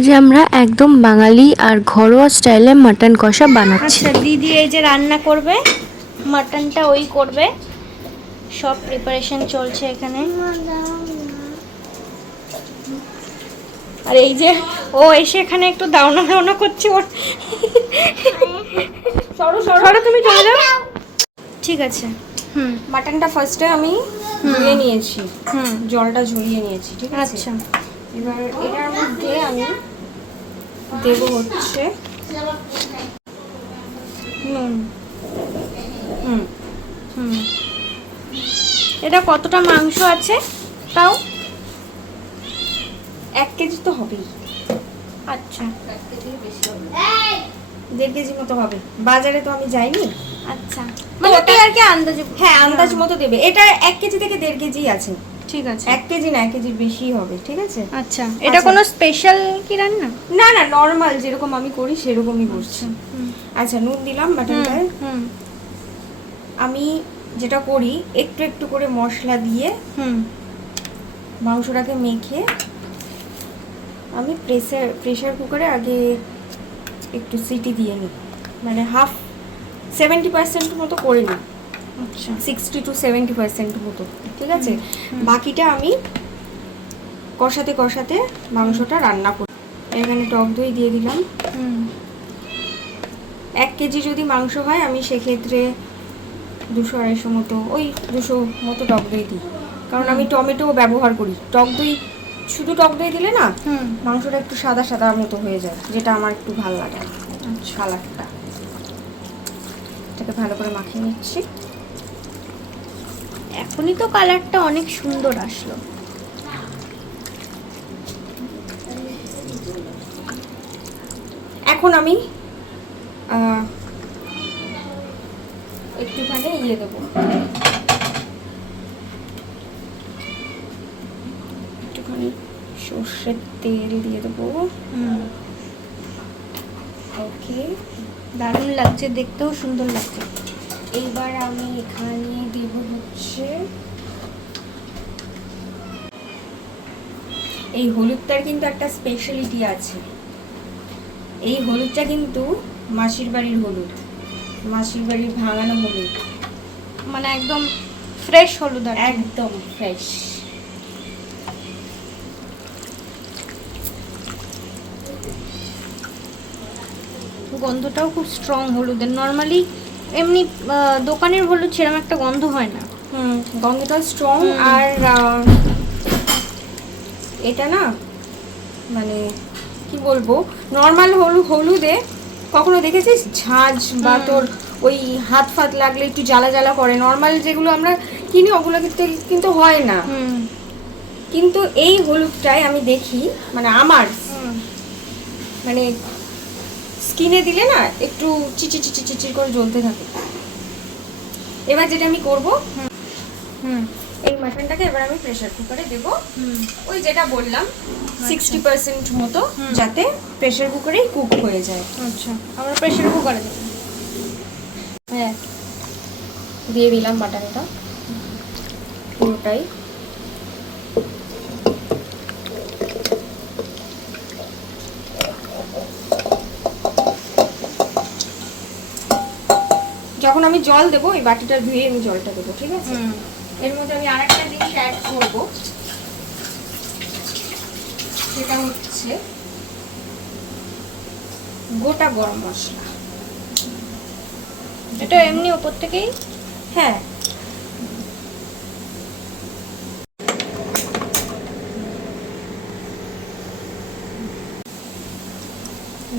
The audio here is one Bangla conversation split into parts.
আজ আমরা একদম বাঙালি আর ঘরোয়া স্টাইলে মাটন কষা বানাচ্ছি। আচ্ছা, দিদি এই যে রান্না করবে, মাটনটা ওই করবে, সব প্রিপারেশন চলছে এখানে। আর এই যে ও এসে এখানে একটু দাওনা দাওনা করছে ওর। সরো সরো, তুমি চলে যাও। ঠিক আছে। মাটনটা ফার্স্টে আমি ধুয়ে নিয়েছি, জলটা ঝরিয়ে নিয়েছি, ঠিক আছে। আচ্ছা, এবার এটার মধ্যে আমি দেবো হচ্ছে নুন। হুম এটা কতটা মাংস আছে তাও? 1 কেজি তো হবেই, আচ্ছা 1.5 কেজি মতো হবে। বাজারে তো আমি যাইনি। আচ্ছা, মানে তুই আর কি আন্দাজে? হ্যাঁ, আন্দাজ মতো দেবে। এটা 1 কেজি থেকে 1.5 কেজি আছে। ঠিক আছে। 1 কেজি না, 1 কেজির বেশি হবে, ঠিক আছে। আচ্ছা, এটা কোনো স্পেশাল কি রান্না? না না, নর্মাল যেরকম আমি করি সেরকমই করছি। আচ্ছা, নুন দিলাম মাটনটায়। আমি যেটা করি, একটু একটু করে মশলা দিয়ে মাংসটাকে মেখে আমি প্রেসার কুকারে আগে একটু সিটি দিয়ে নিই, মানে 70% মতো করে নিই। আচ্ছা, 60 to 70% মতো, ঠিক আছে। বাকিটা আমি কষাতে কষাতে মাংসটা রান্না করি। এখানে টক দই দিয়ে দিলাম। 1 কেজি যদি মাংস হয় আমি সেক্ষেত্রে 200-250 মতো, ওই 200 মতো টক দই দিই, কারণ আমি টমেটো ব্যবহার করি। টক দই, শুধু টক দই দিলে না মাংসটা একটু সাদা সাদা মতো হয়ে যায়, যেটা আমার একটু ভালো লাগে না। কালারটা, এটাকে ভালো করে মাখিয়ে নিচ্ছি। এখনই তো কালারটা অনেক সুন্দর আসলো। এখন আমি একটুখানি দেবো, একটুখানি সর্ষের তেল দিয়ে দেবো। ওকে, দারুণ লাগছে, দেখতেও সুন্দর লাগছে। এইবার আমি এখানে দেব হচ্ছে এই হলুদটার কিন্তু একটা স্পেশালিটি আছে। এই হলুদটা কিন্তু মাসির বাড়ির হলুদ, মাসির বাড়ির ভাঙানো হলুদ, মানে একদম ফ্রেশ হলুদ, একদম ফ্রেশ। গন্ধটাও খুব স্ট্রং হলুদের। নর্মালি এমনি দোকানের হলুদ সেরকম একটা গন্ধ হয় না। গন্ধটা স্ট্রং। আর এটা না, মানে কি বলবো, নর্মাল হলুদে কখনো দেখেছিস ঝাঁঝ বা তোর ওই হাত ফাত লাগলে একটু জ্বালা জ্বালা করে? নর্মাল যেগুলো আমরা কিনি ওগুলো কিন্তু হয় না। কিন্তু এই হলুদটাই আমি দেখি, মানে আমার মানে স্কিনে দিলে না একটু চিচির করে জ্বলতে থাকে। এবার যেটা আমি করব, এই মাটনটাকে এবার আমি প্রেসার কুকারে দেব। ওই যেটা বললাম 60% মতো, যাতে প্রেসার কুকারেই কুক হয়ে যায়। আচ্ছা, আমরা প্রেসার কুকারে দেবো। হ্যাঁ, দিয়ে দিলাম মাটনটা পুরোটাই। যখন আমি জল দেবো, এই বাটিটা ধুয়ে আমি জলটা দেবো, ঠিক আছে। এর মধ্যে আমি আরেকটা জিনিস অ্যাড করব, সেটা হচ্ছে গোটা গরম মশলা। এটা এমনি ওপর থেকেই? হ্যাঁ,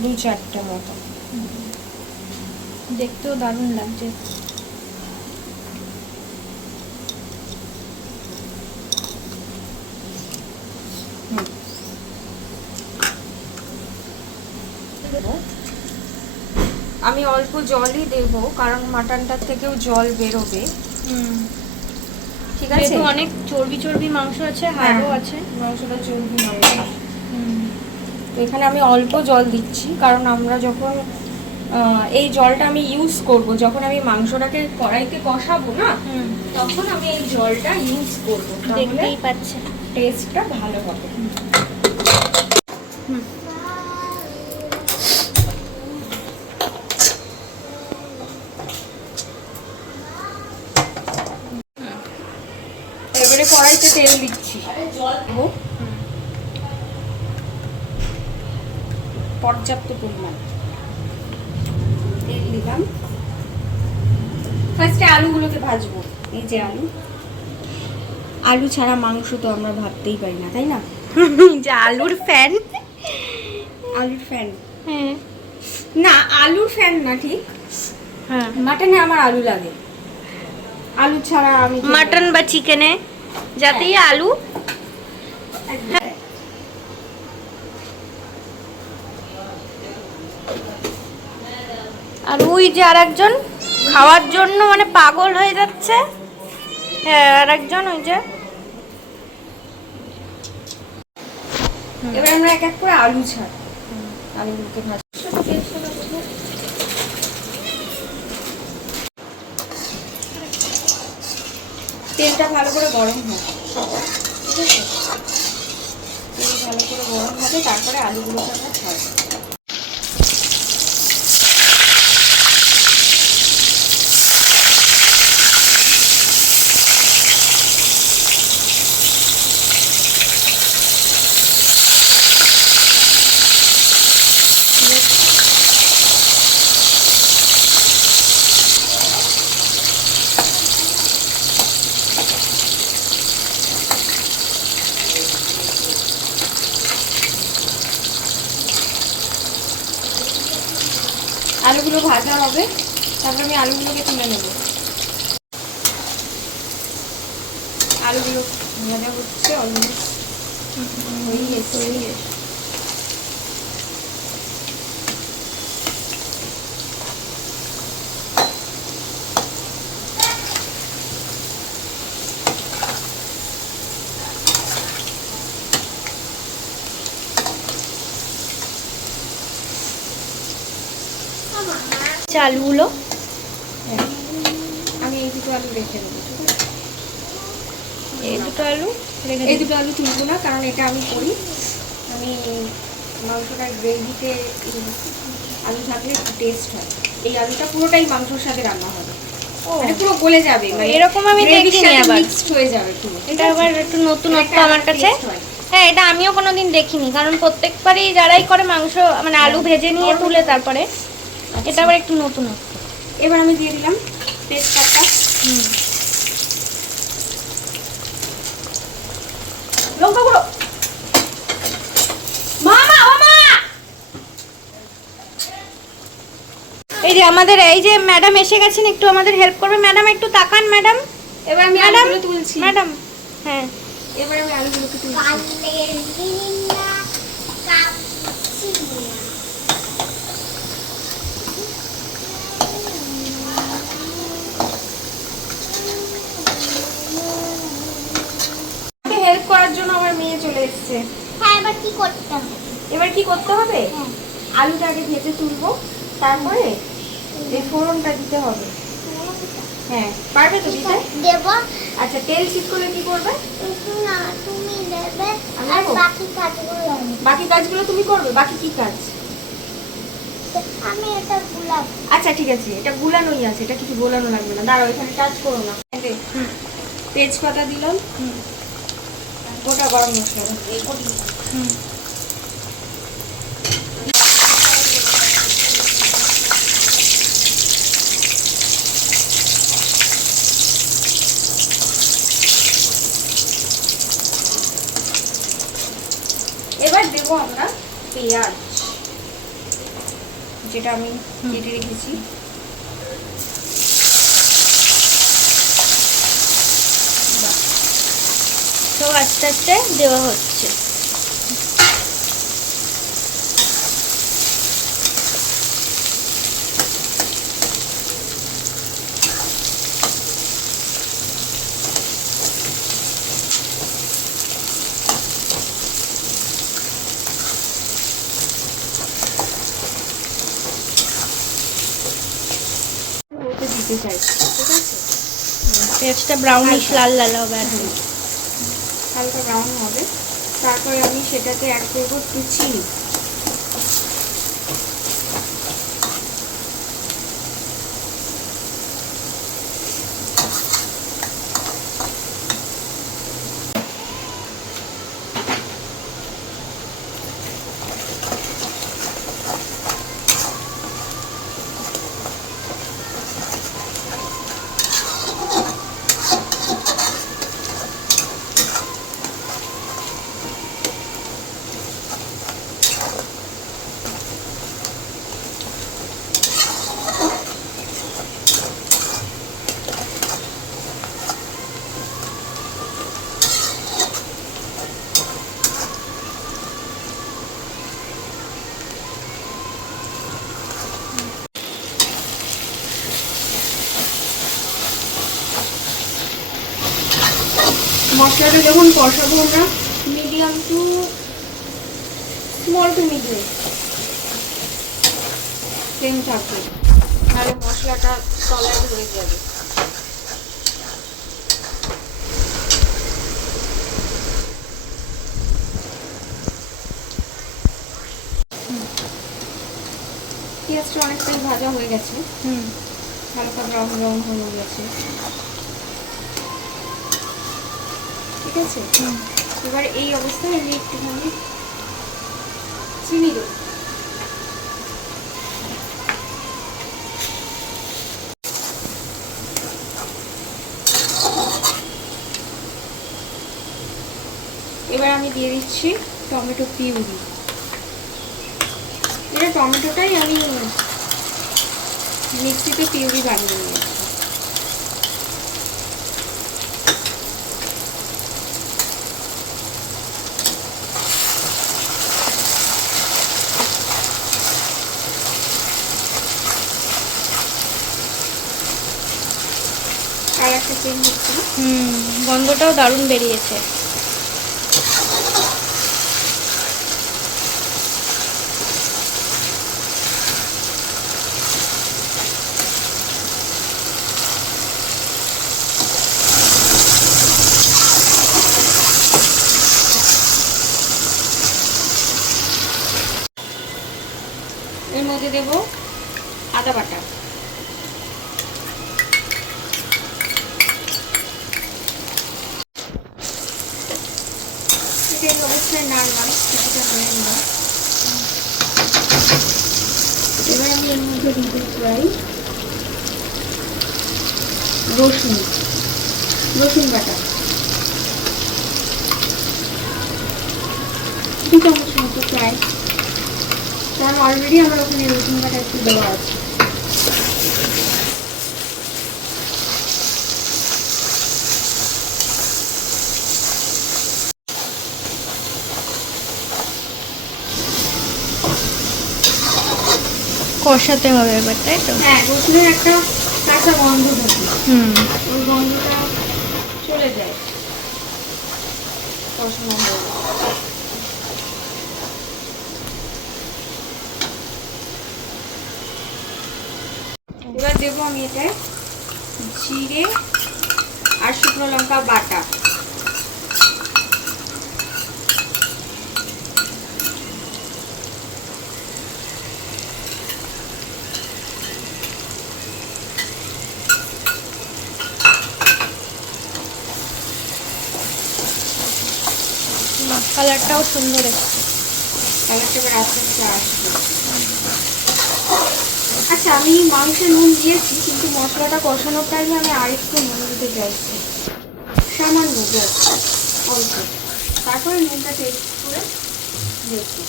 দু চারটে মতো। দেখতেও দারুণ লাগছে। আমি অল্প জলই দেব, কারণ মাটনটার থেকেও জল বেরোবে, ঠিক আছে। অনেক চর্বি চর্বি মাংস আছে, হাড়ও আছে, মাংসটা চর্বি মাংস। তো এখানে আমি অল্প জল দিচ্ছি, কারণ আমরা যখন এই জলটা আমি ইউজ করব, যখন আমি মাংসটাকে কড়াইতে কষাবো না, তখন আমি এই জলটা ইউজ করব, দেখতেই পাচ্ছেন টেস্টটা ভালো হবে। কড়াইতে তেল দিচ্ছি, পর্যাপ্ত পরিমাণ তেল দিলাম। ফার্স্টে আলুগুলোকে ভাজবো। এই যে আলু, আলু ছাড়া মাংস তো আমরা ভাবতেই পারি না, তাই না? যে আলুর ফ্যান। আলুর ফ্যান হ্যাঁ না, আলুর ফ্যান না ঠিক, হ্যাঁ, মাটনে আমার আলু লাগে, আলু ছাড়া আমি মাটন বা চিকেনে যাতেই আলু। আর ওই যে আর একজন খাওয়ার জন্য মানে পাগল হয়ে যাচ্ছে। হ্যাঁ, আর একজন ওই যে। এবার আমরা এক এক করে আলু ছাড়, আলুগুলোকে ভাজ। তেলটা ভালো করে গরম হয়, ঠিক আছে? তেল ভালো করে গরম হবে, তারপরে আলুগুলোকে আমরা ছাড়বো। আলুগুলো ভাজা হবে, তারপর আমি আলুগুলোকে তুলে নেব। আলুগুলো ভাজা হচ্ছে, অলমোস্ট হয়ে গেছে। আলুগুলো হ্যাঁ, আমি এই দুটো আলু রেখে দেবো, ঠিক আছে? এই দুটো আলু রেখে এই দিই। দুটো আলু তুলবো না, কারণ এটা আমি করি, আমি মাংসটার গ্রেভিতে আলু থাকলে একটু টেস্ট হয়। এই আলুটা পুরোটাই মাংসর সাথে রান্না হবে, ও, মানে পুরো গলে যাবে, মানে এরকম আমি দেখিনি আবার। মিক্সড হয়ে যাবে পুরো। এটা আবার একটু নতুনত্ব একটা আমার কাছে। taste হয়। হ্যাঁ, এটা আমিও কোনোদিন দেখিনি, কারণ প্রত্যেকবারই যারাই করে মাংস মানে আলু ভেজে নিয়ে তুলে তারপরে, এটা আবার একটু নতুনত্ব। এবার আমি দিয়ে দিলাম তেজপাতা, লঙ্কা গুঁড়ো। মামা মামা, এই যে আমাদের এই যে ম্যাডাম এসে গেছেন, একটু আমাদের হেল্প করবে। ম্যাডাম একটু তাকান ম্যাডাম। এবার আমি ম্যাডাম আলুগুলো তুলছি। ম্যাডাম, হ্যাঁ এবার আমি আলুগুলোকে তুলছি। হেল্প করার জন্য আমার মেয়ে চলে এসেছে। হ্যাঁ, এবার কি করতে হবে? এবার কি করতে হবে? হ্যাঁ। আলুটা আগে ভেজে তুলবো, তারপরে এই ফোড়নটা দিতে হবে। হ্যাঁ, পারবে তো দিতে? দেব? আচ্ছা, তেল ঠিক করলে কি করবে? না, তুমি দেবে, আমি আর দেবো? বাকি কাজগুলো আমি। বাকি কাজগুলো তুমি করবে। বাকি কি কাজ? আমি এটা গুলাব। আচ্ছা ঠিক আছে, এটা গুলানোই আছে, এটা কিছু গোলানো লাগবে না। দাঁড়াও, এখানে টাচ করো না। তেজপাতা দিলাম, গোটা গরম মশলা। এবার দেবো আমরা পেঁয়াজ, যেটা আমি কেটে রেখেছি। সব আস্তে আস্তে দেওয়া হচ্ছে। ওতে দিতে চাইছি, ঠিক আছে? পেঁয়াজটা ব্রাউনিশ লাল লাল হবে আর কি। হালকা ব্রাউন হবে, তারপরে আমি সেটাতে অ্যাড করবো একটু চিনি। মশলাটা যখন কষাবো আমরা medium to small to medium flame থাকবে, তাহলে মশলাটা তলায় ধরে যাবে। পেঁয়াজটা অনেকটাই ভাজা হয়ে গেছে, হালকা ব্রাউন ব্রাউন হয়ে গেছে, ঠিক আছে। এবার এই অবস্থায় আমি একটুখানি চিনি দেবো। এবার আমি দিয়ে দিচ্ছি টমেটো পিউরি। এটা টমেটোটাই আমি মিক্সিতে পিউরি বানিয়ে নিয়েছি। আর একটা চেঞ্জ হচ্ছে, গন্ধটাও দারুণ বেরিয়েছে। এর মধ্যে দেব আদা বাটা, এটা এই অবস্থায় নাড়লাম, কিছুটা নেড়ে নিলাম। এবার আমি এর মধ্যে দিতে চাই রসুন বাটা 2 চামচ মতো প্রায়, কারণ অলরেডি আমার ওখানে রসুন বাটা একটু দেওয়া আছে। কষাতে হবে এবার, তাই তো? হ্যাঁ, রসুনের একটা কাঁচা গন্ধ থাকে, ওই গন্ধটা চলে যায় কষানো হয়ে গেলে। এবার দেবো আমি এটায় জিরে আর শুকনো লঙ্কা বাটা, কালারটাও সুন্দর এসছে। কালারটা এবার আস্তে আস্তে আসবে। আচ্ছা, আমি মাংসে নুন দিয়েছি, কিন্তু মশলাটা কষানোর টাইমে আমি আরেকটু নুন দিতে চাইছি, সামান্য জাস্ট অল্প, তারপরে নুনটা টেস্ট করে দেখি।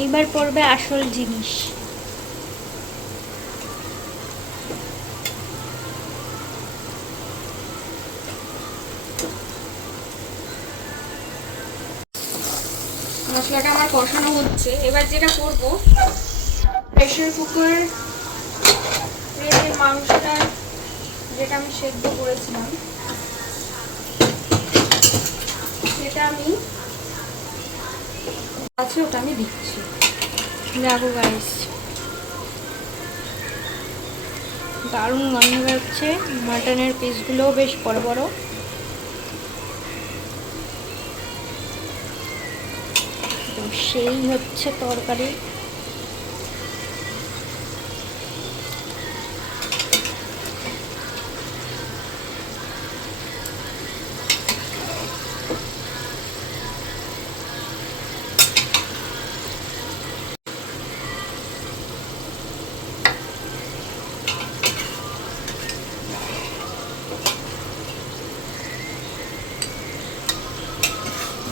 এইবার পড়বে আসল জিনিস, মশলাটা আমার কষানো হচ্ছে। এবার যেটা করব, প্রেসার কুকার মাংসটা যেটা আমি সেদ্ধ করেছিলাম সেটা আমি ওটা আমি দিচ্ছি। দেখো গাইস, দারুণ গন্ধ বেরোচ্ছে। মাটনের পিসগুলোও বেশ বড় বড়। তো সেই হচ্ছে তরকারি।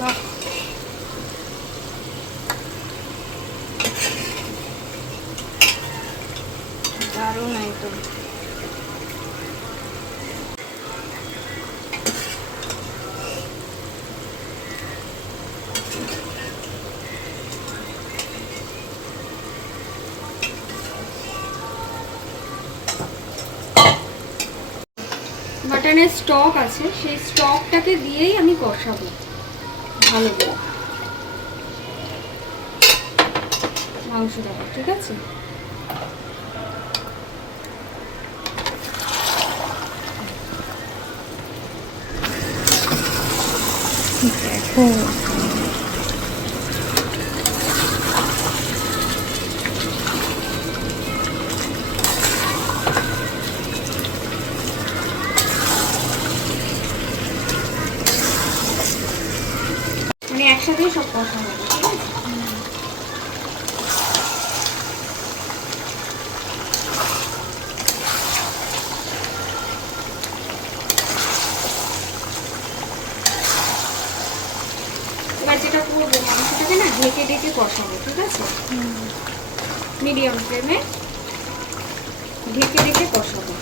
বাহ, দারুণ একদম। মাটনের স্টক আছে, সেই স্টকটাকে দিয়েই আমি কষাবো ভালো করে মাংসটাকে, ঠিক আছে? দেখো মানে একসাথেই সব কষা হবে, ঠিক আছে? এবার যেটা করবো, মাংসটাকে না ঢেকে ঢেকে কষাবো, ঠিক আছে? মিডিয়াম ফ্লেমে ঢেকে ঢেকে কষাবো।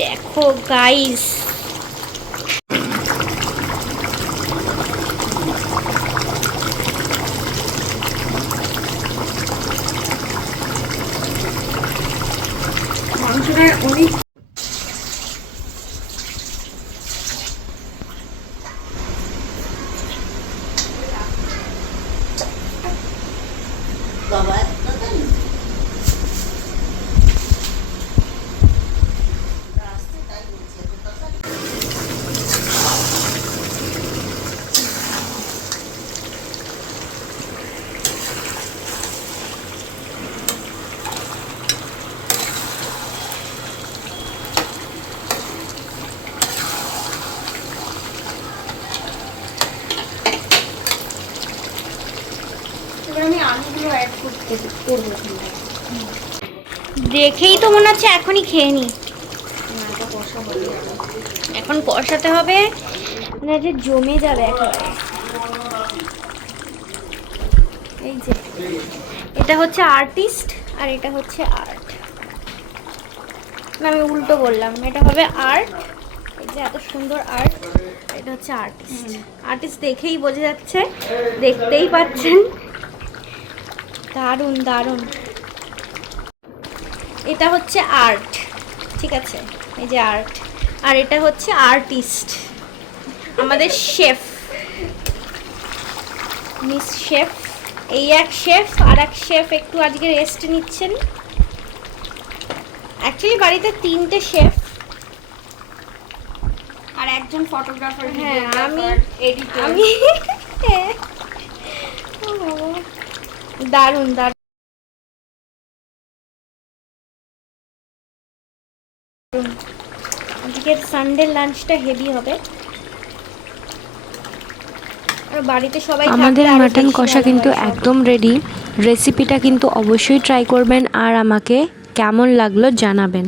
দেখো গাইস, মাংসটা অনেক এবার আমি আলুগুলো অ্যাড করবো। দেখেই তো মনে হচ্ছে এখনই খেয়ে নি। এটা কষা হয়ে যাবে। এখন কষাতে হবে, মানে যে জমে যাবে একেবারে। এই যে এটা হচ্ছে আর্টিস্ট আর এটা হচ্ছে আর্ট, না আমি উল্টো বললাম, এটা হবে আর্ট। এই যে এত সুন্দর আর্ট, এটা হচ্ছে আর্টিস্ট। আর্টিস্ট দেখেই বোঝা যাচ্ছে, দেখতেই পাচ্ছেন। দারুণ দারুণ। এটা হচ্ছে আর্ট, ঠিক আছে? এই যে আর্ট, আর এটা হচ্ছে আর্টিস্ট, আমাদের শেফ, মিস শেফ। এই এক শেফ, আর এক শেফ একটু আজকে রেস্ট নিচ্ছেন। অ্যাকচুয়ালি বাড়িতে 3টে শেফ আর একজন ফটোগ্রাফার। হ্যাঁ, আমি এডিটর। আমি দারুণ দারুণ। আজকের সানডে লাঞ্চটা হেভি হবে। আর বাড়িতে সবাই আমাদের থাকলে আরো মাটন বেশি কষা ভালো কিন্তু হয় সব। একদম রেডি। রেসিপিটা কিন্তু অবশ্যই ট্রাই করবেন আর আমাকে কেমন লাগলো জানাবেন।